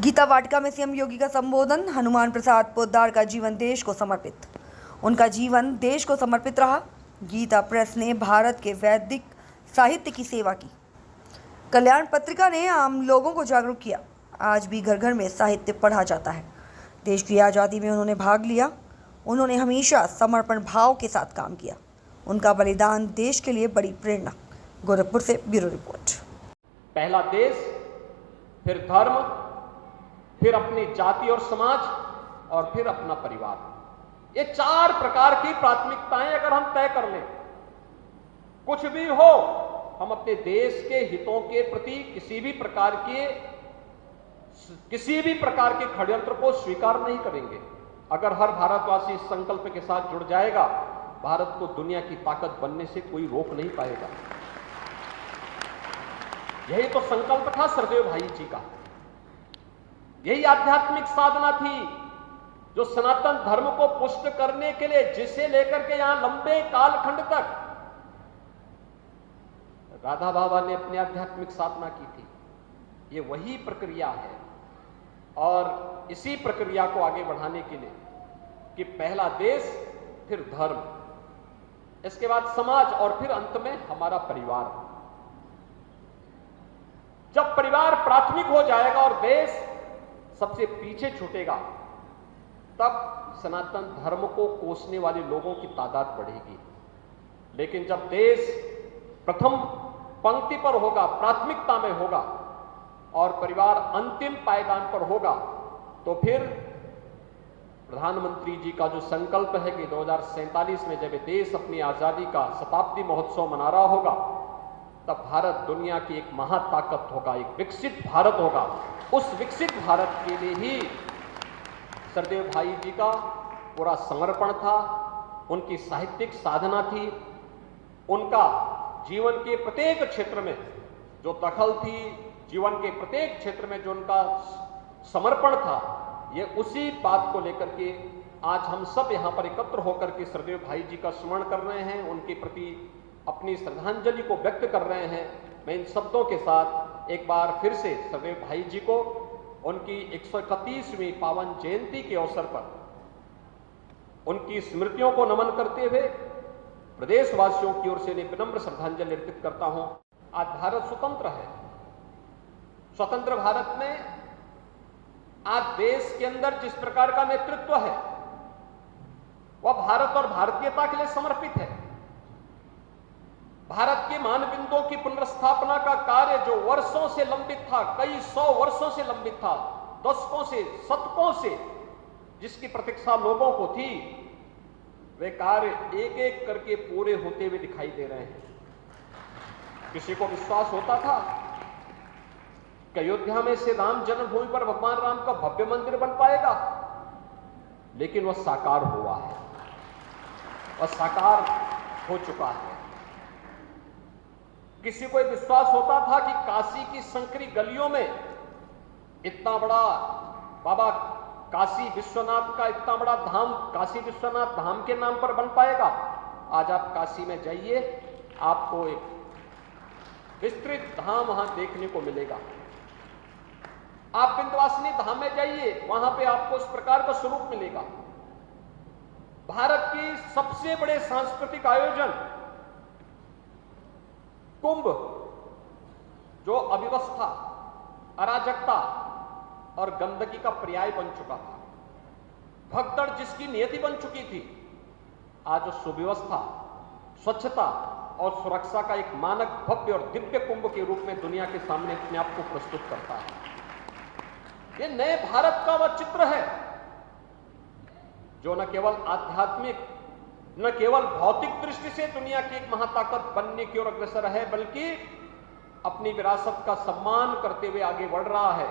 गीता वाटिका में सीएम योगी का संबोधन। हनुमान प्रसाद पोद्दार का जीवन देश को समर्पित। उनका जीवन देश को समर्पित रहा। गीता प्रेस ने भारत के वैदिक साहित्य की सेवा की। कल्याण पत्रिका ने आम लोगों को जागरूक किया। आज भी घर घर में साहित्य पढ़ा जाता है। देश की आज़ादी में उन्होंने भाग लिया। उन्होंने हमेशा समर्पण भाव के साथ काम किया। उनका बलिदान देश के लिए बड़ी प्रेरणा। गोरखपुर से ब्यूरो रिपोर्ट। पहला देश, फिर धर्म, फिर अपनी जाति और समाज और फिर अपना परिवार। ये चार प्रकार की प्राथमिकताएं अगर हम तय कर लें, कुछ भी हो, हम अपने देश के हितों के प्रति किसी भी प्रकार के षड्यंत्र को स्वीकार नहीं करेंगे। अगर हर भारतवासी इस संकल्प के साथ जुड़ जाएगा, भारत को दुनिया की ताकत बनने से कोई रोक नहीं पाएगा। यही तो संकल्प था सरदेव भाई जी का। यही आध्यात्मिक साधना थी जो सनातन धर्म को पुष्ट करने के लिए, जिसे लेकर के यहां लंबे कालखंड तक राधा बाबा ने अपनी आध्यात्मिक साधना की थी। ये वही प्रक्रिया है और इसी प्रक्रिया को आगे बढ़ाने के लिए कि पहला देश, फिर धर्म, इसके बाद समाज और फिर अंत में हमारा परिवार। जब परिवार प्राथमिक हो जाएगा और देश सबसे पीछे छूटेगा, तब सनातन धर्म को कोसने वाले लोगों की तादाद बढ़ेगी। लेकिन जब देश प्रथम पंक्ति पर होगा, प्राथमिकता में होगा और परिवार अंतिम पायदान पर होगा, तो फिर प्रधानमंत्री जी का जो संकल्प है कि 2047 में जब देश अपनी आजादी का शताब्दी महोत्सव मना रहा होगा, तब भारत दुनिया की एक महाताकत होगा, एक विकसित भारत होगा। उस विकसित भारत के लिए ही सरदेव भाई जी का पूरा समर्पण था, उनकी साहित्यिक साधना थी, उनका जीवन के प्रत्येक क्षेत्र में जो दखल थी, जीवन के प्रत्येक क्षेत्र में जो उनका समर्पण था, ये उसी बात को लेकर के आज हम सब यहाँ पर एकत्र होकर के सरदेव भाई जी का स्मरण कर रहे हैं, उनके प्रति अपनी श्रद्धांजलि को व्यक्त कर रहे हैं। मैं इन शब्दों के साथ एक बार फिर से सरदेव भाई जी को उनकी 131वीं पावन जयंती के अवसर पर उनकी स्मृतियों को नमन करते हुए प्रदेशवासियों की ओर से विनम्र श्रद्धांजलि अर्पित करता हूं। आज भारत स्वतंत्र है। स्वतंत्र भारत में आज देश के अंदर जिस प्रकार का नेतृत्व है, वह भारत और भारतीयता के लिए समर्पित है। भारत के मानबिंदुओं की पुनर्स्थापना का कार्य जो वर्षों से लंबित था, कई 100 वर्षों से लंबित था, दशकों से, शतकों से जिसकी प्रतीक्षा लोगों को थी, वे कार्य एक एक करके पूरे होते हुए दिखाई दे रहे हैं। किसी को विश्वास होता था कि अयोध्या में से राम जन्मभूमि पर भगवान राम का भव्य मंदिर बन पाएगा, लेकिन वह साकार हुआ है, वह साकार हो चुका है। किसी को विश्वास होता था कि काशी की संकरी गलियों में इतना बड़ा बाबा काशी विश्वनाथ का इतना बड़ा धाम, काशी विश्वनाथ धाम के नाम पर बन पाएगा। आज आप काशी में जाइए, आपको एक विस्तृत धाम वहां देखने को मिलेगा। आप विंध्यवासिनी धाम में जाइए, वहां पे आपको इस प्रकार का स्वरूप मिलेगा। भारत की सबसे बड़े सांस्कृतिक आयोजन कुंभ, जो अव्यवस्था, अराजकता और गंदगी का पर्याय बन चुका था, भगदड़ जिसकी नियति बन चुकी थी, आज सुव्यवस्था, स्वच्छता और सुरक्षा का एक मानक, भव्य और दिव्य कुंभ के रूप में दुनिया के सामने अपने आप को प्रस्तुत करता है। ये नए भारत का वह चित्र है जो न केवल आध्यात्मिक, न केवल भौतिक दृष्टि से दुनिया की एक महाताकत बनने की ओर अग्रसर है, बल्कि अपनी विरासत का सम्मान करते हुए आगे बढ़ रहा है।